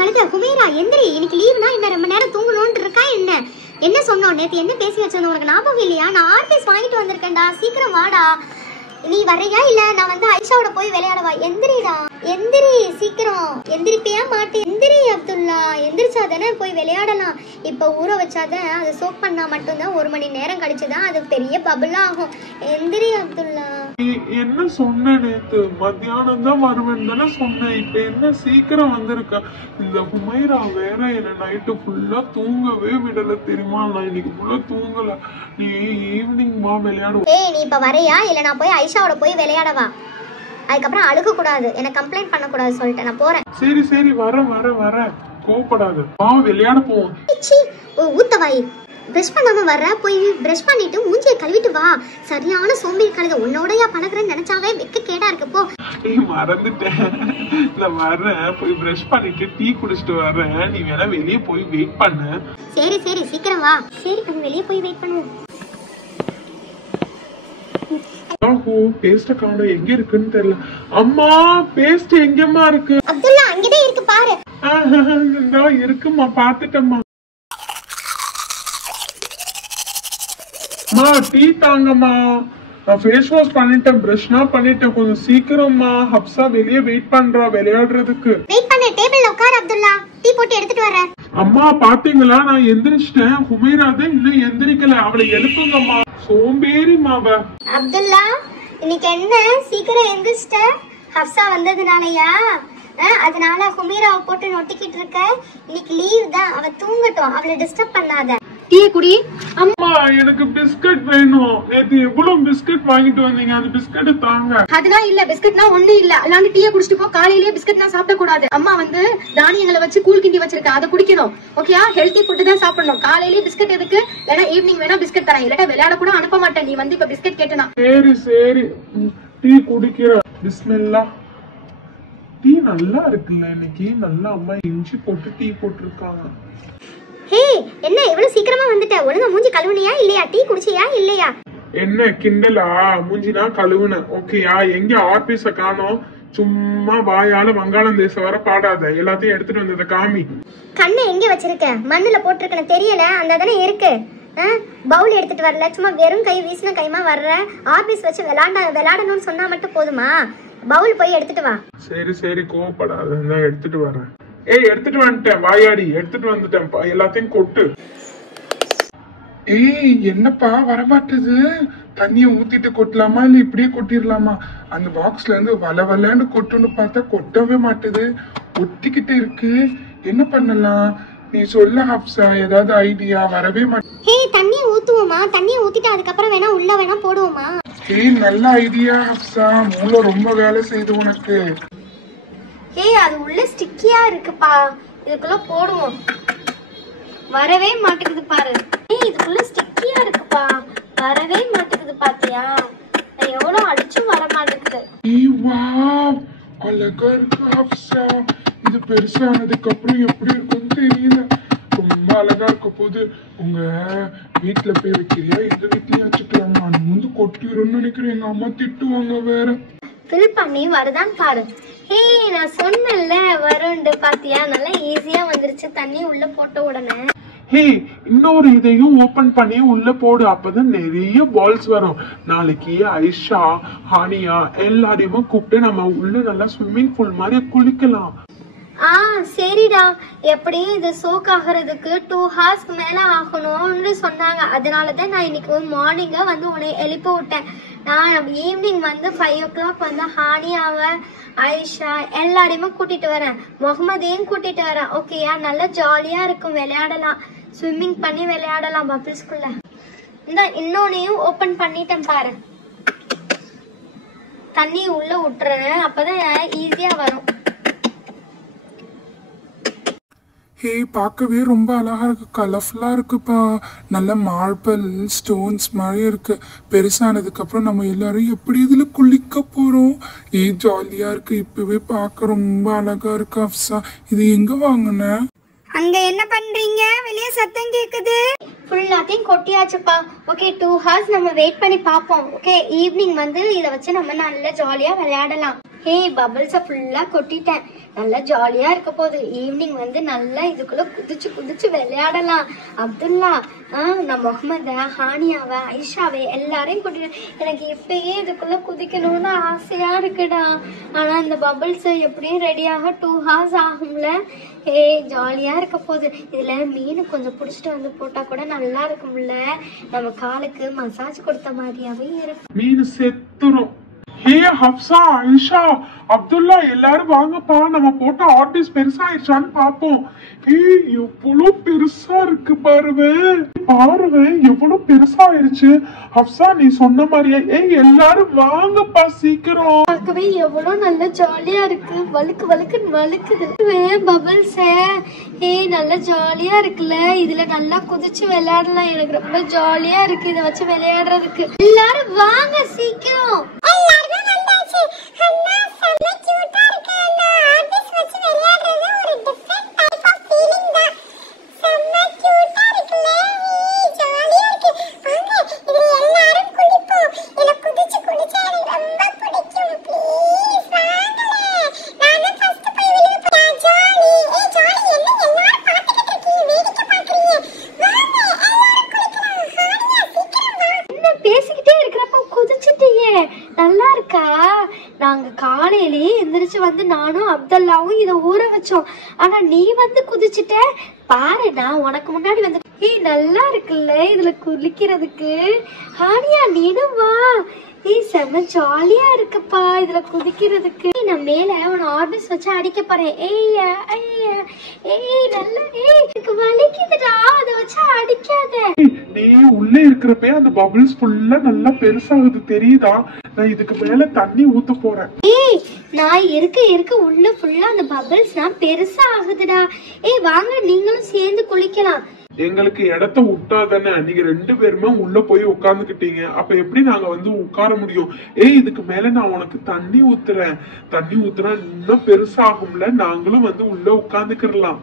கழுத ஹுமைரா எந்திரி, இன்னைக்கு லீவுனா என்ன ரொம்ப நேரம் தூங்கணும்னு இருக்கா என்ன? என்ன சொன்னோம் நேத்து, என்ன பேசி வச்சிருந்தோம் உனக்கு ஞாபகம் இல்லையா? நான் ஆர்டிஸ்ட் வாங்கிட்டு வந்திருக்கேன்டா, சீக்கிரம் வாடா. நீ வரையா இல்ல நான் வந்து ஐஷாவோட போய் விளையாடவா? எந்திரிடா, எந்திரி சீக்கிரம். எந்திரிப்பியா மாட்டே? எந்திரி அப்துல்லா, எந்திரிச்சா தானே போய் விளையாடலாம். இப்ப ஊற வச்சாதான் அதை சோப் பண்ணா மட்டும்தான் 1 மணி நேரம் கழிச்சுதான் அது பெரிய பபுளா ஆகும். எந்திரி அப்துல்லா. என்ன சொன்ன நேத்து மத்தியானம் தான் வருவேன் தானே சொன்னேன், இப்ப என்ன சீக்கிரம் வந்திருக்க? இந்த ஹுமைரா வேற என்ன நைட்டு ஃபுல்லா தூங்கவே விடல தெரியுமா? நான் இன்னைக்கு ஃபுல்லா தூங்கல. நீ ஈவினிங் வா விளையாடுவோம். ஏய் நீ இப்ப வரையா இல்ல நான் போய் ஐஷாவோட போய் விளையாடவா? அதுக்கப்புறம் அழுக கூடாது, என்ன கம்ப்ளைண்ட் பண்ண கூடாது சொல்லிட்டு நான் போறேன். சரி சரி வர கோவப்படாது, வா விளையாட போவோம். ஊத்தவாய், பிரஷ் பண்ணாம வர்ற, போய் பிரஷ் பண்ணிட்டு மூஞ்சியை கழுவிட்டு வா. சரியான சோம்பேறி கழுத, உன்னோடயா பழகுறேன்னு நினைச்சாவே வெக்க கேடா இருக்கு. போ. மறந்துட்டேன், நான் வர்றேன், போய் பிரஷ் பண்ணிட்டு டீ குடிச்சிட்டு வர்றேன். நீ வேணா வெளியே போய் வெயிட் பண்ணு. சரி சரி சீக்கிரம் வா. சரி நம்ம வெளியே போய் வெயிட் பண்ணுவோம். பேஸ்ட காணோம், எங்க இருக்குன்னு தெரியல. அம்மா பேஸ்ட் எங்கம்மா இருக்கு? அப்துல்லா அங்கதான் இருக்கு பாரு. இருக்குமா, பாத்துட்டம்மா. டீ தாங்கம்மா. நான் ஃபேஸ் வாஷ் பண்ணிட்டேன், பிரஷ்லாம் பண்ணிட்டேன், கொஞ்சம் சீக்கிரமா. ஹப்சா வெளியே வெயிட் பண்றா விளையாடுறதுக்கு. வெயிட் பண்ணு, டேபிள்ல உட்கார் அப்துல்லா, டீ போட்டு எடுத்துட்டு வரேன். அம்மா பாத்தீங்களா, நான் எந்திரிச்சிட்டேன். ஹுமைரா தான் இன்னும் எந்திரிக்கல, அவளை எழுப்புங்கம்மா. சோம்பேறி மாவ. அப்துல்லா இன்னைக்கு என்ன சீக்கிரம் எந்திரிச்சிட்ட? ஹப்சா வந்ததுனாலயா? அதனால ஹுமைராவை போட்டு நொட்டிக்கிட்டு இருக்க. இன்னைக்கு லீவ் தான், அவ தூங்கட்டும், அவளை டிஸ்டர்ப் பண்ணாத. டீ குடி. அம்மா எனக்கு பிஸ்கட் வேணும். நேத்து எவ்வளவு பிஸ்கட் வாங்கிட்டு வந்தீங்க, அந்த பிஸ்கட் தாங்க. அதெல்லாம் இல்ல, பிஸ்கட்னா ஒண்ணு இல்ல. எல்லாரும் டீயை குடிச்சிட்டு போ. காலையிலேயே பிஸ்கட்லாம் சாப்பிட கூடாது. அம்மா வந்து தானியங்களை வச்சு கூழ் கிண்டி வச்சிருக்கேன், அதை குடிக்கணும். ஓகேயா? ஹெல்த்தி ஃபுட் தான் சாப்பிடணும். காலையிலேயே பிஸ்கட் எதுக்கு? இல்லனா ஈவினிங் வேணா பிஸ்கட் தரேன், இல்லட்டா விளையாட கூட அனுப்ப மாட்டேன். நீ வந்து இப்ப பிஸ்கட் கேட்டனா? சரி சரி டீ குடிக்கிறேன். பிஸ்மில்லா. டீ நல்லா இருக்குல்ல இன்னைக்கு, நல்லா அம்மா இஞ்சி போட்டு டீ போட்டிருக்காங்க. ஹே என்ன இவ்வளவு சீக்கிரமா வந்துட்ட? ஒழுங்கா மூஞ்சி கழுவுனியா இல்லையா? டீ குடிச்சியா இல்லையா? என்ன கிண்டலா? மூஞ்சினா கழுவுன ஓகேயா? எங்க ஆபீஸ காணோம்? சும்மா வாயால வங்காளம் தேசம் வர பாடாத, எல்லாத்தையும் எடுத்துட்டு வந்தத காமி. கண்ணை எங்க வச்சிருக்க? மண்ணுல போட்டிருக்கணும் தெரியல, அந்த தானே இருக்கு. பவுல் எடுத்துட்டு வரல, சும்மா வெறும் கை வீசின கைமா வர்ற. ஆபீஸ் வச்சு விளையாடணும்னு சொன்னா மட்டும் போதுமா? பவுல் போய் எடுத்துட்டு வா. சரி சரி கோவப்படாத, நான் எடுத்துட்டு வரேன். ஏய் எடுத்துட்டு வந்துட்டேன், வாயாடி எடுத்துட்டு வந்துட்டேன், எல்லாத்தையும் கொட்டு. ஏய் என்னப்பா வரமாட்டுது? தண்ணிய ஊத்திட்டு கொட்டலாமா இல்ல இப்படியே கொட்டிடலாமா? அந்த பாக்ஸ்ல இருந்து வளவலன்னு கொட்டுன்னு பார்த்தா கொட்டவே மாட்டுது, ஒட்டிக்கிட்டு இருக்கு. என்ன பண்ணலாம்? நீ சொல்ல ஹப்சா, ஏதாவது ஐடியா? வரவே மாட்டேன். ஹே தண்ணிய ஊத்துவோமா? தண்ணிய ஊத்திட்டு அதுக்கப்புறம் வேணா உள்ள வேணா போடுவோமா? ஏய் நல்ல ஐடியா ஹப்சா, மூளை ரொம்ப வேலை செய்யுது உனக்கு. ஹே அது உள்ள ஸ்டிக்கியா இருக்குப்பா, இதுக்குள்ள போடுவோம். வரவே மாட்டேங்குது பாரு. ஏய் இதுக்குள்ள ஸ்டிக்கியா இருக்குப்பா, வரவே மாட்டேங்குது பாத்தியா? நான் எவ்வளவு அடிச்சும் வர மாட்டேங்குது. ஏய் வாவ், அழகா இருக்கு ஹப்சா. இது பெருசானதுக்கு அப்புறம் எப்படி இருக்கும்னு தெரியல, ரொம்ப அழகா இருக்க போது. உங்க வீட்டுல போய் வைக்கிறியா? எங்க வீட்லயே வச்சுக்கலாமா? நீ வந்து கொட்டிடும்னு நினைக்கிறேன், எங்க அம்மா திட்டுவாங்க வேற. ஃபில் பண்ணி வருதான் பாரு. ஹே நான் சொன்னேன்ல வருண்டு, பாத்தியா? நல்லா ஈஸியா வந்துருச்சு தண்ணி உள்ள போட்ட உடனே. ஹே இன்னொரு இதையும் ஓபன் பண்ணி உள்ள போடு, அப்பதான் நிறைய பால்ஸ் வரும். நாளைக்கு ஐஷா ஹானியா எல்லாரையுமே கூப்பிட்டு நம்ம உள்ள நல்லா ஸ்விம்மிங் பூல் மாதிரி குளிக்கலாம். சரிடா. எப்படியும் இது சோக் ஆகிறதுக்கு 2 hours மேல ஆகணும்னு சொன்னாங்க. அதனாலதான் நான் இன்னைக்கு மார்னிங்கா வந்து உன்னை எழுப்ப விட்டேன். நான் ஈவினிங் வந்து 5 o'clock வந்து ஹானியாவை ஐஷா எல்லாரையுமே கூட்டிட்டு வரேன், முகமதையும் கூட்டிட்டு வரேன். ஓகேயா? நல்லா ஜாலியா இருக்கும், விளையாடலாம், ஸ்விம்மிங் பண்ணி விளையாடலாம் பபிள்ஸ்குள்ள. இந்த இன்னொன்னையும் ஓபன் பண்ணிட்டேன் பாரு, தண்ணி உள்ள விட்டுறேன், அப்பதான் ஈஸியா வரும். ஹே பார்க்கவே ரொம்ப அழகா இருக்கு, கலர்ஃபுல்லா இருக்குப்பா. நல்ல மார்பிள் ஸ்டோன்ஸ் மாதிரி இருக்கு. பெருசானதுக்கு அப்புறம் நம்ம எல்லாரும் எப்படி இதுல குளிக்க போறோம்? ஜாலியா இருக்கு, இப்பவே பார்க்க ரொம்ப அழகா இருக்கு. அப்சா இது எங்க வாங்குன? அங்க என்ன பண்றீங்க? வெளியே சத்தம் கேக்குது. ஃபுல்லாத்தையும் கொட்டியாச்சுப்பா. ஓகே 2 hours நம்ம வெயிட் பண்ணி பாப்போம். ஓகே ஈவினிங் வந்து இத வச்சு நம்ம நல்லா ஜாலியா விளையாடலாம். பபிள்ஸ ஃபுல்லா கொட்டிட்டேன். நல்லா ஜாலியா இருக்க போகுது. ஈவினிங் வந்து நல்லா இதுக்குள்ள குதிச்சு குதிச்சு விளையாடலாம். அப்துல்லா, நான் முகமத, ஹானியாவை, ஐஷாவை எல்லாரையும் கூட்டிட்டேன். எனக்கு இப்பயே இதுக்குள்ள குதிக்கணும்னு ஆசையா இருக்குடா. ஆனா இந்த பபிள்ஸ் எப்படியும் ரெடியாக 2 hours ஆகும்ல. ஜாலியா இருக்க போகுது. இதுல மீன் கொஞ்சம் புடிச்சிட்டு வந்து போட்டா கூட நல்லா இருக்கும்ல. நம்ம காலுக்கு மசாஜ் கொடுத்த மாதிரியாவே இருக்கும். மீன் செத்துரும். ஹே ஹப்சா, ஐஷா, அப்துல்லா எல்லாரும் வாங்கப்பா, நம்ம போட்ட ஆர்டிஸ்ட் பெருசாயிருச்சான்னு பாப்போம். எவ்வளவு பெருசா இருக்கு பாருவேன், எவ்வளவு பெருசா ஆயிருச்சு. ஹப்சா நீ சொன்ன மாதிரியே எல்லாரும் வாங்கப்பா சீக்கிரம். பார்க்கவே எவ்வளவு நல்ல ஜாலியா இருக்கு. வழுக்கு வழுக்குன்னு வழுக்குது பபிள்ஸ். நல்ல ஜாலியா இருக்குல்ல. இதுல நல்லா குதிச்சு விளையாடலாம். எனக்கு ரொம்ப ஜாலியா இருக்கு இதை வச்சு விளையாடுறதுக்கு. எல்லாரும் வாங்க சீக்கிரம். பேசிக்கிட்டே இருக்கிறப்ப குதிச்சுட்டியே, நல்லா இருக்கா? நாங்க காலையிலேயே எந்திரிச்சு வந்து நானும் அப்துல்லாவும் இதை ஊற வச்சோம். ஆனா நீ வந்து குதிச்சுட்ட பாரு. நான் உனக்கு முன்னாடி வந்து நல்லா இருக்குல்ல இதுல குளிக்கிறதுக்கு. ஹானியா நீனும் வா. செம்ம ஜாலியா இருக்குப்பா இதுல குதிக்கிறதுக்கு. நான் மேல உன ஆர்பிஸ் வச்சு அடிக்க போறேன். நல்லா எனக்கு வலிக்குதுடா, அதை வச்சு அடிக்காத. நீ உள்ள இருக்கிறப்ப அந்த பபிள்ஸ் ஃபுல்லா நல்லா பெருசாகுது தெரியுதா? நான் இதுக்கு மேல தண்ணி ஊத்த போறேன். நான் இருக்க உள்ள ஃபுல்லா அந்த பபிள்ஸ் பெருசா ஆகுதுடா. வாங்க நீங்களும் சேர்ந்து குளிக்கலாம். எங்களுக்கு இடத்த விட்டாதானே நீங்க 2 பேருமே உள்ள போய் உட்கார்ந்துக்கிட்டீங்க. அப்ப எப்படி நாங்க வந்து உட்கார முடியும்? இதுக்கு மேல நான் உனக்கு தண்ணி ஊத்துறேன். தண்ணி ஊத்துனா இன்னும் பெருசாகும்ல, நாங்களும் வந்து உள்ள உட்கார்ந்துக்கிடலாம்.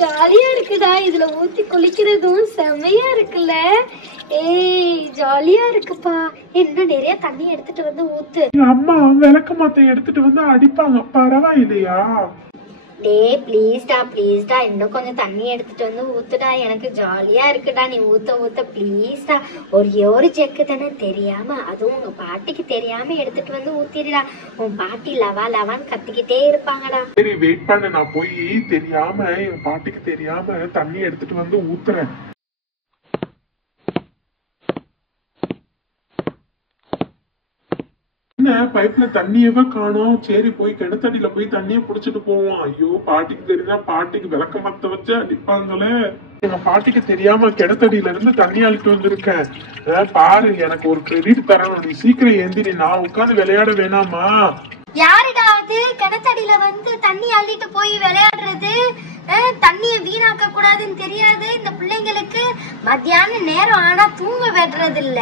ஜாலியா இருக்குடா இதுல ஊத்தி குளிக்கிறதும் செமையா இருக்குல்ல. ஜாலியா இருக்குப்பா. இன்னும் நிறைய தண்ணி எடுத்துட்டு வந்து ஊத்து. அம்மா விளக்க மாத்த எடுத்துட்டு வந்து அடிப்பாங்க, பரவாயில்லையா? ப்ளீஸ்டா இன்னும் கொஞ்சம் தண்ணி எடுத்துட்டு வந்து ஊத்துடா. எனக்கு ஜாலியா இருக்குடா. நீ ஊத்த ப்ளீஸ்டா. ஒரு ஜெக்கு தானே தெரியாம, அதுவும் உங்க பாட்டிக்கு தெரியாம எடுத்துட்டு வந்து ஊத்திடுடா. உன் பாட்டி லவான்னு கத்திக்கிட்டே இருப்பாங்கடா. சரி வெயிட் பண்ண, நான் போய் தெரியாம என் பாட்டிக்கு தெரியாம தண்ணி எடுத்துட்டு வந்து ஊத்துறேன். பைப்ல தண்ணியவே காணோம். சரி போய் கிணத்தடியில போய் தண்ணிய புடிச்சிட்டு போவோம். ஐயோ பாட்டிக்கு தெரிஞ்சா பாட்டிக்கு விளக்க மத்த வச்சு அடிப்பாங்களே. எங்க பாட்டிக்கு தெரியாம கிணத்தடியில இருந்து தண்ணி அழிட்டு வந்திருக்கேன். பாரு எனக்கு ஒரு கிரெடிட் தரணும். நீ சீக்கிரம் எந்திரி, நான் உட்காந்து விளையாட வேணாமா? யாருடா அது கிணத்தடியில வந்து தண்ணி அள்ளிட்டு போய் விளையாடுறது? தண்ணிய வீணாக்க கூடாதுன்னு தெரியாது இந்த பிள்ளைங்களுக்கு. மத்தியான நேரம் ஆனா தூங்க விடுறது இல்ல.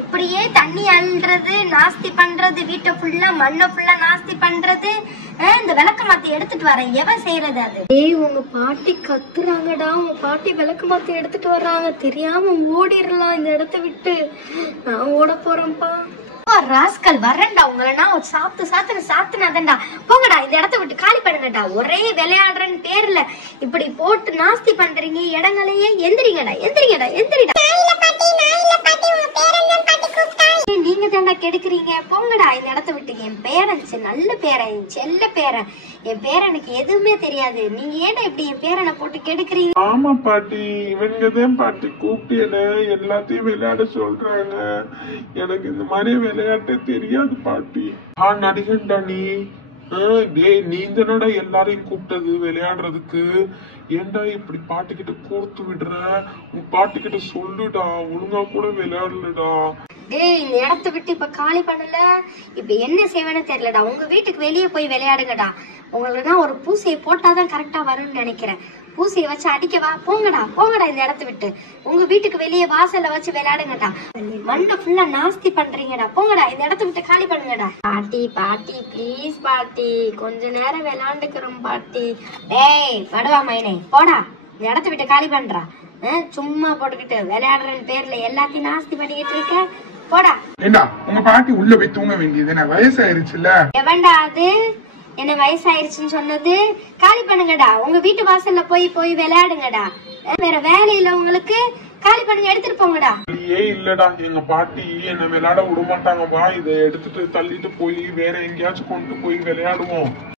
இப்படியே தண்ணி அள்ளுறது, நாஸ்தி பண்றது, வீட்டை ஃபுல்லா மண்ணை ஃபுல்லா நாஸ்தி பண்றது. இந்த விளக்கு மாத்தி எடுத்துட்டு வரேன். எவன் செய்யறது அது? உங்க பாட்டி கத்துறாங்கடா. உங்க பாட்டி விளக்கு மாத்தி எடுத்துட்டு வர்றாங்க. தெரியாம ஓடிடலாம் இந்த இடத்த விட்டு. நான் ஓட போறேன்ப்பா. ராஸ்கல் வரேன்டா. உங்களை நான் சாத்துனாதேன்டா. போங்கடா இந்த இடத்த விட்டு காலி பண்ணுங்கடா. ஒரே விளையாடுறன்னு பேர்ல இப்படி போட்டு நாஸ்தி பண்றீங்க இடங்களையே. எந்திரிங்கடா. நீங்க தாண்டா கெடுக்குறீங்க. போங்கடா இந்த இடத்த விட்டு. என் பேரன் நல்ல பேரன், செல்ல பேரன். என் பேரனுக்கு எதுவுமே தெரியாது. நீங்க ஏன்டா இப்படி என் பேரனை போட்டு கெடுக்குறீங்க? ஆமா பாட்டி, இவங்கதான் பாட்டி கூப்பிட்டு எல்லாத்தையும் விளையாட சொல்றாங்க. எனக்கு இந்த மாதிரி விளையாட்டே தெரியாது பாட்டி. நடிகன்டா நீ. நீ தானடா எல்லாரையும் கூப்பிட்டது விளையாடுறதுக்கு. ஏன்டா இப்படி பாட்டிக்கிட்ட கோர்த்து விடுற? உன் பாட்டிக்கிட்ட சொல்லுடா, ஒழுங்கா கூட விளையாடலடா. இந்த இடத்த விட்டு இப்ப காலி பண்ணல. இப்ப என்ன செய்வேன்னு தெரியலடா. உங்க வீட்டுக்கு வெளியே போய் விளையாடுங்கடா. உங்களுக்கு ஒரு பூசையை போட்டாதான் கரெக்டா வரும்னு நினைக்கிறேன். பூசையை வச்சு அடிக்கவா? போங்கடா இந்த இடத்த விட்டு. உங்க வீட்டுக்கு வெளியே வாசல்ல வச்சு விளையாடுங்கடா. மண்ணை ஃபுல்லா நாஸ்தி பண்றீங்கடா. போங்கடா இந்த இடத்த விட்டு காலி பண்ணுங்கடா. பாட்டி ப்ளீஸ் பாட்டி, கொஞ்ச நேரம் விளையாண்டுக்கிறோம் பாட்டி. படுவா மைனே, போடா இந்த இடத்த விட்டு காலி பண்றா. சும்மா போட்டுக்கிட்டு விளையாடுற பேர்ல எல்லாத்தையும் நாஸ்தி பண்ணிக்கிட்டு இருக்க. போடா. ஏண்டா உங்க பாட்டி உள்ள போய் தூங்க வேண்டியது என்ன வயசாயிருச்சுல? எவன்டா அது என்ன வயசாயிருச்சுன்னு சொன்னது? காலி பண்ணுங்கடா, உங்க வீட்டு வாசல்ல போய் விளையாடுங்கடா. வேற வேலை இல்ல உங்களுக்கு? காலி பண்ணுங்க, எடுத்துட்டு போங்கடா. இல்லடா, எங்க பாட்டி என்ன விளையாட விட மாட்டாங்கப்பா. இதை எடுத்துட்டு தள்ளிட்டு போய் வேற எங்கேயாச்சும் கொண்டு போய் விளையாடுவோம்.